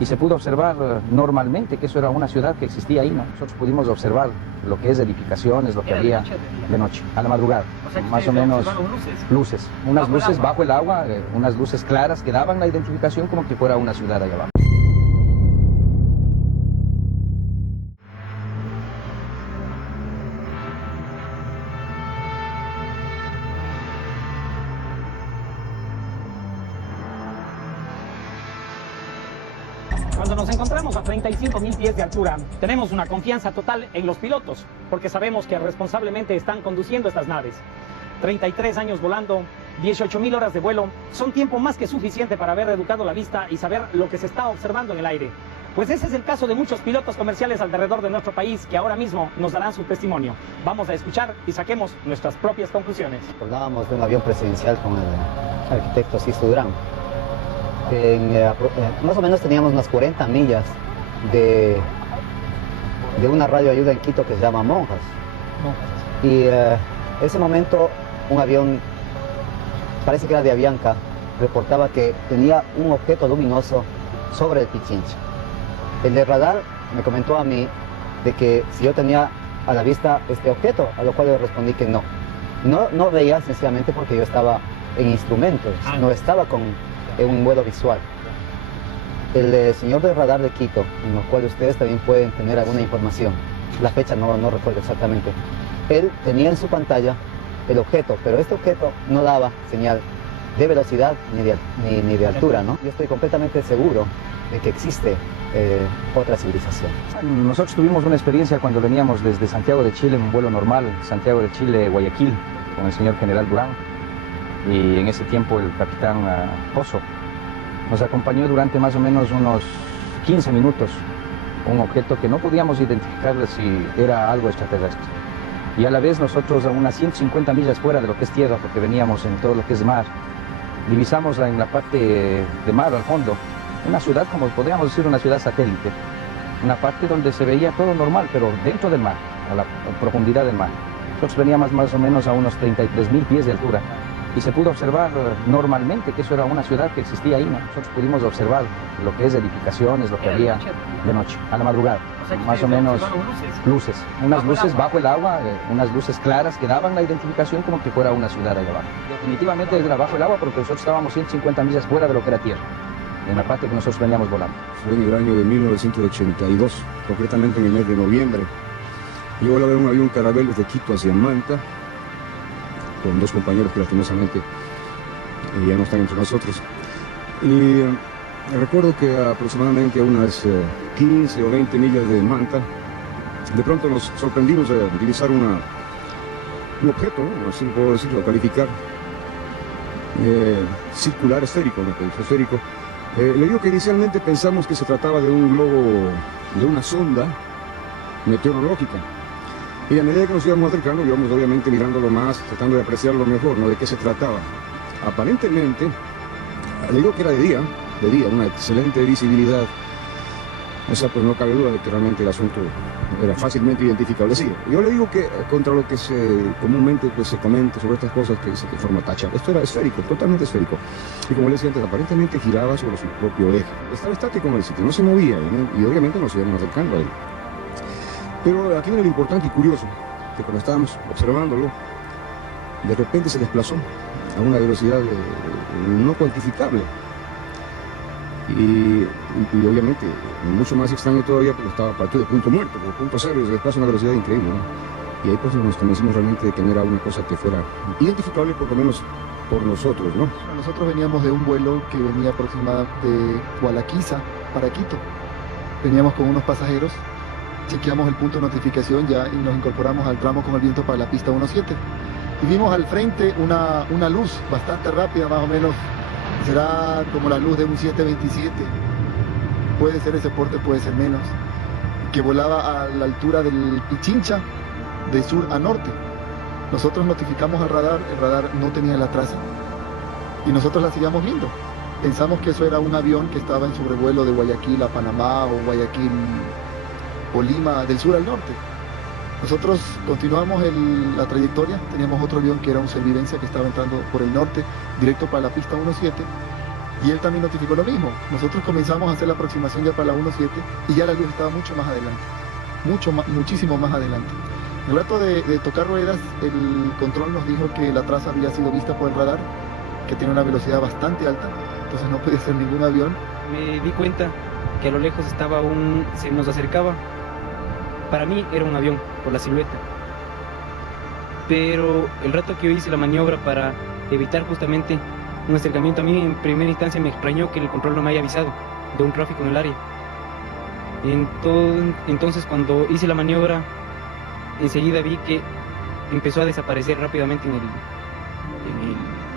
y se pudo observar normalmente que eso era una ciudad que existía ahí, ¿no? Nosotros pudimos observar lo que es edificaciones, lo que había de noche, a la madrugada, O sea, que más o menos luces, unas luces bajo el agua, unas luces claras que daban la identificación como que fuera una ciudad allá abajo. Cuando nos encontramos a 35.000 pies de altura, tenemos una confianza total en los pilotos, porque sabemos que responsablemente están conduciendo estas naves. 33 años volando, 18.000 horas de vuelo, son tiempo más que suficiente para haber reeducado la vista y saber lo que se está observando en el aire. Pues ese es el caso de muchos pilotos comerciales alrededor de nuestro país que ahora mismo nos darán su testimonio. Vamos a escuchar y saquemos nuestras propias conclusiones. Hablábamos de un avión presidencial con el arquitecto Sisto Durán. Más o menos teníamos unas 40 millas de una radioayuda en Quito que se llama Monjas. Y en ese momento un avión, parece que era de Avianca, reportaba que tenía un objeto luminoso sobre el Pichincha. El de radar me comentó a mí de que si yo tenía a la vista este objeto, a lo cual yo respondí que no. No veía sencillamente porque yo estaba en instrumentos, no estaba en un vuelo visual. El señor del radar de Quito, en lo cual ustedes también pueden tener alguna información, la fecha no recuerdo exactamente, él tenía en su pantalla el objeto, pero este objeto no daba señal de velocidad ni de altura, ¿no? Yo estoy completamente seguro de que existe otra civilización. Nosotros tuvimos una experiencia cuando veníamos desde Santiago de Chile en un vuelo normal, Santiago de Chile, Guayaquil, con el señor general Durán, y en ese tiempo el capitán Pozo nos acompañó durante más o menos unos 15 minutos, un objeto que no podíamos identificar si era algo extraterrestre. Y a la vez nosotros a unas 150 millas fuera de lo que es tierra, porque veníamos en todo lo que es mar, divisamos en la parte de mar al fondo, una ciudad, como podríamos decir, una ciudad satélite, una parte donde se veía todo normal, pero dentro del mar, a la profundidad del mar. Nosotros veníamos más o menos a unos 33.000 pies de altura y se pudo observar normalmente que eso era una ciudad que existía ahí, ¿no? Nosotros pudimos observar lo que es edificaciones, lo que había de noche, a la madrugada, más o menos luces, unas luces bajo el agua, unas luces claras que daban la identificación como que fuera una ciudad allá abajo. Definitivamente era bajo el agua porque nosotros estábamos 150 millas fuera de lo que era tierra, en la parte que nosotros veníamos volando. Fue en el año de 1982, concretamente en el mes de noviembre. Yo volaba en un avión Caravelle desde Quito hacia Manta, con dos compañeros que lastimosamente ya no están entre nosotros. Y recuerdo que aproximadamente a unas 15 o 20 millas de Manta, de pronto nos sorprendimos de divisar un objeto, ¿no? Así puedo decirlo, calificar, circular esférico, esférico. Le digo que inicialmente pensamos que se trataba de un globo, de una sonda meteorológica. Y a medida que nos íbamos acercando, íbamos obviamente mirándolo más, tratando de apreciarlo mejor, ¿no? De qué se trataba. Aparentemente, le digo que era de día, una excelente visibilidad. O sea, pues no cabe duda de que realmente el asunto era fácilmente identificable. Sí, yo le digo que contra lo que comúnmente pues, se comenta sobre estas cosas que se forma tacha, esto era esférico, totalmente esférico. Y como le decía antes, aparentemente giraba sobre su propio eje. Estaba estático en el sitio, no se movía, ¿no? Y obviamente nos íbamos acercando a él. Pero aquí viene lo importante y curioso, que cuando estábamos observándolo, de repente se desplazó a una velocidad no cuantificable. Y obviamente, mucho más extraño todavía porque estaba a partir de punto muerto, de punto cero, y se desplaza a una velocidad increíble, ¿no? Y ahí pues nos convencimos realmente de que no era una cosa que fuera identificable, por lo menos por nosotros, ¿no? Nosotros veníamos de un vuelo que venía aproximadamente de Gualaquiza para Quito. Veníamos con unos pasajeros. Chequeamos el punto de notificación ya y nos incorporamos al tramo con el viento para la pista 17. Y vimos al frente una luz bastante rápida, más o menos, será como la luz de un 727. Puede ser ese porte, puede ser menos. Que volaba a la altura del Pichincha, de sur a norte. Nosotros notificamos al radar, el radar no tenía la traza. Y nosotros la seguíamos viendo. Pensamos que eso era un avión que estaba en sobrevuelo de Guayaquil a Panamá o Guayaquil o Lima, del sur al norte. Nosotros continuamos la trayectoria, teníamos otro avión que era un Servivencia que estaba entrando por el norte, directo para la pista 17, Y él también notificó lo mismo. Nosotros comenzamos a hacer la aproximación ya para la 1.7 y ya la luz estaba mucho más adelante, muchísimo más adelante. En el rato de tocar ruedas, el control nos dijo que la traza había sido vista por el radar, que tiene una velocidad bastante alta, entonces no podía ser ningún avión. Me di cuenta que a lo lejos se nos acercaba. Para mí era un avión, por la silueta. Pero el rato que yo hice la maniobra para evitar justamente un acercamiento, a mí en primera instancia me extrañó que el control no me haya avisado de un tráfico en el área. Entonces cuando hice la maniobra, enseguida vi que empezó a desaparecer rápidamente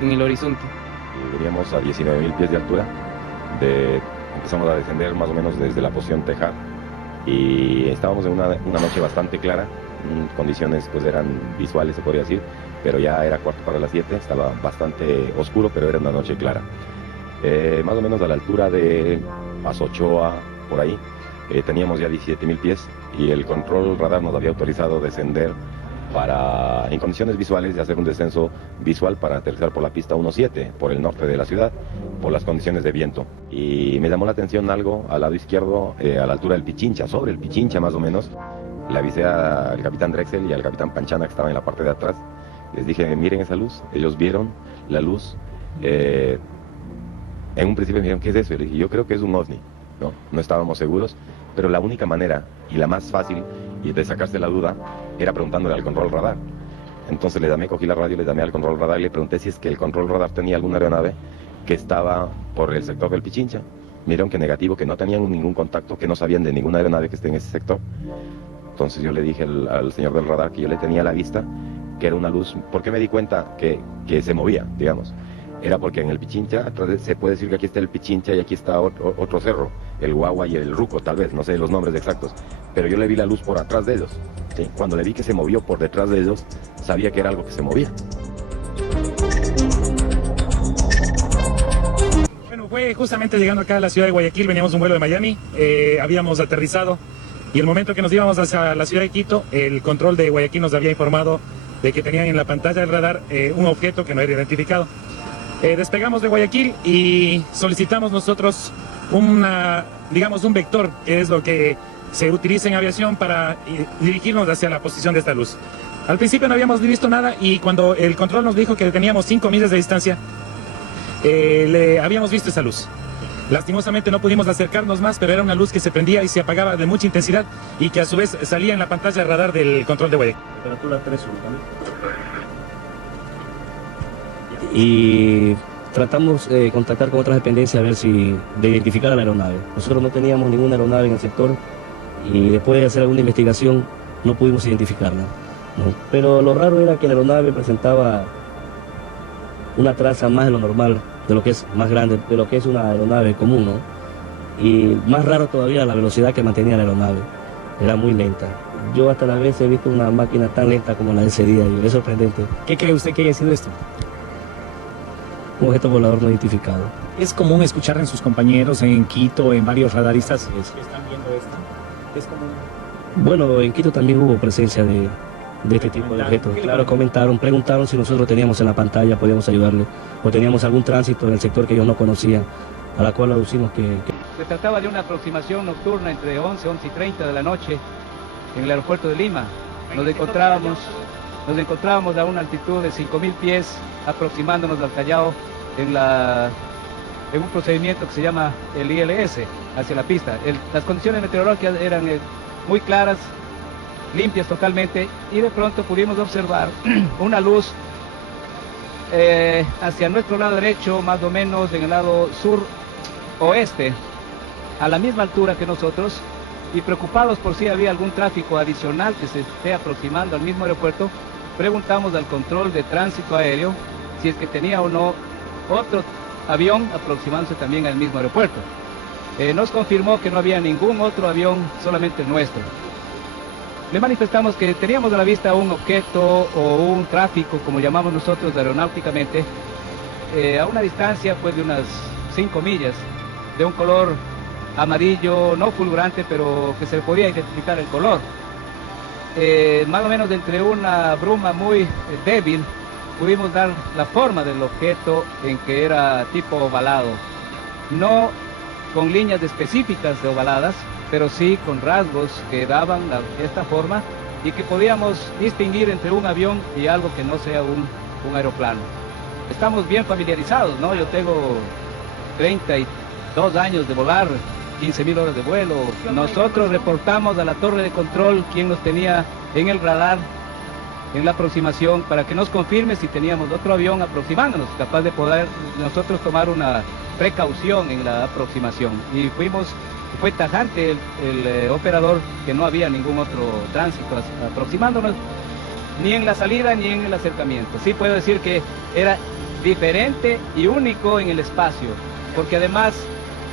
en el horizonte. Veníamos a 19.000 pies de altura, empezamos a descender más o menos desde la posición Tejar y estábamos en una noche bastante clara, condiciones pues eran visuales se podría decir, pero ya era 6:45, estaba bastante oscuro, pero era una noche clara. Más o menos a la altura de Pasochoa, por ahí, teníamos ya 17.000 pies y el control radar nos había autorizado descender en condiciones visuales, de hacer un descenso visual para aterrizar por la pista 1.7, por el norte de la ciudad, por las condiciones de viento. Y me llamó la atención algo al lado izquierdo, a la altura del Pichincha, sobre el Pichincha más o menos. Le avisé al capitán Drexel y al capitán Panchana, que estaban en la parte de atrás. Les dije, miren esa luz. Ellos vieron la luz. En un principio me dijeron, ¿qué es eso? Y le dije, yo creo que es un ovni. No estábamos seguros, pero la única manera y la más fácil de sacarse la duda era preguntándole al control radar. Entonces cogí la radio, le llamé al control radar y le pregunté si es que el control radar tenía alguna aeronave que estaba por el sector del Pichincha. Me dijeron que negativo, que no tenían ningún contacto, que no sabían de ninguna aeronave que esté en ese sector. Entonces yo le dije al señor del radar que yo le tenía a la vista, que era una luz. ¿Por qué me di cuenta que se movía, digamos? Era porque en el Pichincha, atrás se puede decir que aquí está el Pichincha y aquí está otro cerro, el Guagua y el Ruco, tal vez, no sé los nombres exactos, pero yo le vi la luz por atrás de ellos, ¿sí? Cuando le vi que se movió por detrás de ellos, sabía que era algo que se movía. Bueno, fue justamente llegando acá a la ciudad de Guayaquil, veníamos un vuelo de Miami, habíamos aterrizado y el momento que nos íbamos hacia la ciudad de Quito, el control de Guayaquil nos había informado de que tenían en la pantalla del radar un objeto que no era identificado. Despegamos de Guayaquil y solicitamos nosotros un vector, que es lo que se utiliza en aviación para dirigirnos hacia la posición de esta luz. Al principio no habíamos visto nada y cuando el control nos dijo que teníamos 5 millas de distancia, le habíamos visto esa luz. Lastimosamente no pudimos acercarnos más, pero era una luz que se prendía y se apagaba de mucha intensidad y que a su vez salía en la pantalla de radar del control de Guayaquil. Temperatura 3.1. Y tratamos de contactar con otras dependencias a ver de identificar a la aeronave. Nosotros no teníamos ninguna aeronave en el sector y después de hacer alguna investigación no pudimos identificarla, ¿no? Pero lo raro era que la aeronave presentaba una traza más de lo normal, de lo que es más grande, de lo que es una aeronave común, ¿no? Y más raro todavía la velocidad que mantenía la aeronave, era muy lenta. Yo hasta la vez he visto una máquina tan lenta como la de ese día y es sorprendente. ¿Qué cree usted que haya sido esto? Un objeto volador no identificado. Es común escuchar en sus compañeros en Quito, en varios radaristas que están viendo esto. Es común. Bueno, en Quito también hubo presencia de este tipo de objetos. Claro, preguntaron si nosotros teníamos en la pantalla, podíamos ayudarle, o teníamos algún tránsito en el sector que ellos no conocían, a la cual aducimos que... Se trataba de una aproximación nocturna entre 11 y 11:30 de la noche en el aeropuerto de Lima. Nos encontrábamos a una altitud de 5.000 pies, aproximándonos al Callao en un procedimiento que se llama el ILS hacia la pista. Las condiciones meteorológicas eran muy claras, limpias totalmente, y de pronto pudimos observar una luz hacia nuestro lado derecho, más o menos en el lado sur-oeste, a la misma altura que nosotros, y preocupados por si había algún tráfico adicional que se esté aproximando al mismo aeropuerto, preguntamos al control de tránsito aéreo si es que tenía o no otro avión aproximándose también al mismo aeropuerto. Nos confirmó que no había ningún otro avión, solamente el nuestro. Le manifestamos que teníamos a la vista un objeto o un tráfico, como llamamos nosotros aeronáuticamente, a una distancia pues de unas 5 millas, de un color amarillo, no fulgurante, pero que se podía identificar el color. Más o menos entre una bruma muy débil, pudimos dar la forma del objeto en que era tipo ovalado. no con líneas específicas de ovaladas, pero sí con rasgos que daban esta forma y que podíamos distinguir entre un avión y algo que no sea un aeroplano. Estamos bien familiarizados, ¿no? Yo tengo 32 años de volar, 15.000 horas de vuelo. Nosotros reportamos a la torre de control quien nos tenía en el radar en la aproximación para que nos confirme si teníamos otro avión aproximándonos, capaz de poder nosotros tomar una precaución en la aproximación. Y fue tajante el operador que no había ningún otro tránsito aproximándonos, ni en la salida ni en el acercamiento. Sí puedo decir que era diferente y único en el espacio, porque además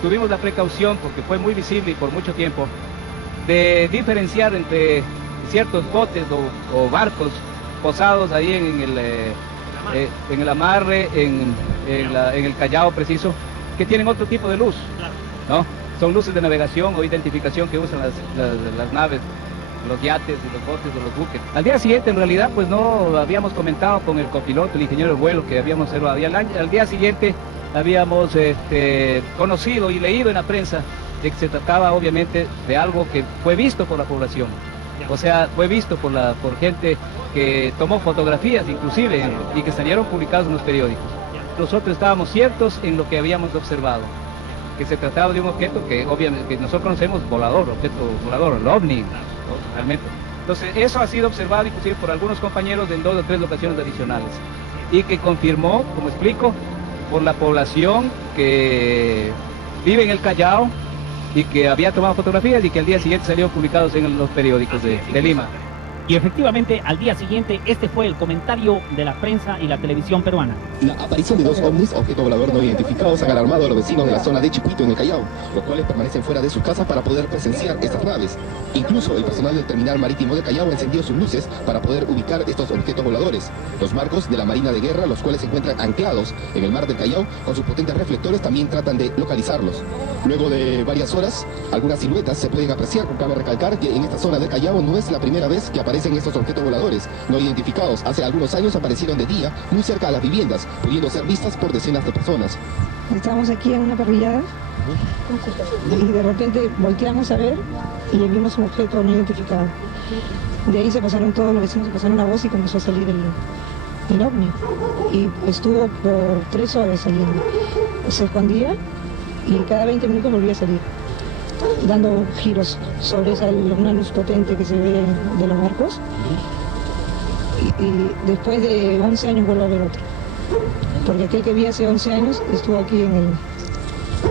tuvimos la precaución, porque fue muy visible y por mucho tiempo, de diferenciar entre ciertos botes o barcos posados ahí en el amarre, en el Callao preciso, que tienen otro tipo de luz, ¿no? Son luces de navegación o identificación que usan las naves, los yates y los botes o los buques. Al día siguiente, en realidad, pues no habíamos comentado con el copiloto, el ingeniero de vuelo que habíamos hecho al día siguiente, habíamos conocido y leído en la prensa de que se trataba obviamente de algo que fue visto por la población. O sea, fue visto por gente que tomó fotografías inclusive y que salieron publicados en los periódicos. Nosotros estábamos ciertos en lo que habíamos observado, que se trataba de un objeto que obviamente que nosotros conocemos objeto volador, el OVNI, ¿no? Realmente. Entonces eso ha sido observado inclusive por algunos compañeros en 2 o 3 ocasiones adicionales y que confirmó, como explico, por la población que vive en el Callao y que había tomado fotografías y que al día siguiente salieron publicados en los periódicos de Lima. Y efectivamente, al día siguiente, este fue el comentario de la prensa y la televisión peruana. La aparición de 2 ovnis, objeto volador no identificados, han alarmado a los vecinos de la zona de Chipito, en el Callao, los cuales permanecen fuera de sus casas para poder presenciar estas naves. Incluso el personal del terminal marítimo de Callao ha encendido sus luces para poder ubicar estos objetos voladores. Los barcos de la Marina de Guerra, los cuales se encuentran anclados en el mar del Callao, con sus potentes reflectores, también tratan de localizarlos. Luego de varias horas, algunas siluetas se pueden apreciar. Cabe recalcar que en esta zona del Callao no es la primera vez que aparecen estos objetos voladores no identificados. Hace algunos años aparecieron de día muy cerca a las viviendas, pudiendo ser vistas por decenas de personas. Estábamos aquí en una parrillada y de repente volteamos a ver y vimos un objeto no identificado. De ahí se pasaron todos los vecinos, se pasaron la voz y comenzó a salir el ovni. Y estuvo por 3 horas saliendo. Se escondía y cada 20 minutos volvía a salir, dando giros sobre una luz potente que se ve de los barcos. Y después de 11 años vuelvo a ver otro. Porque aquel que vi hace 11 años estuvo aquí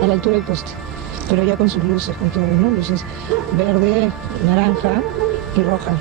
a la altura del poste, pero ya con sus luces, con todo, ¿no? Luces verde, naranja y roja.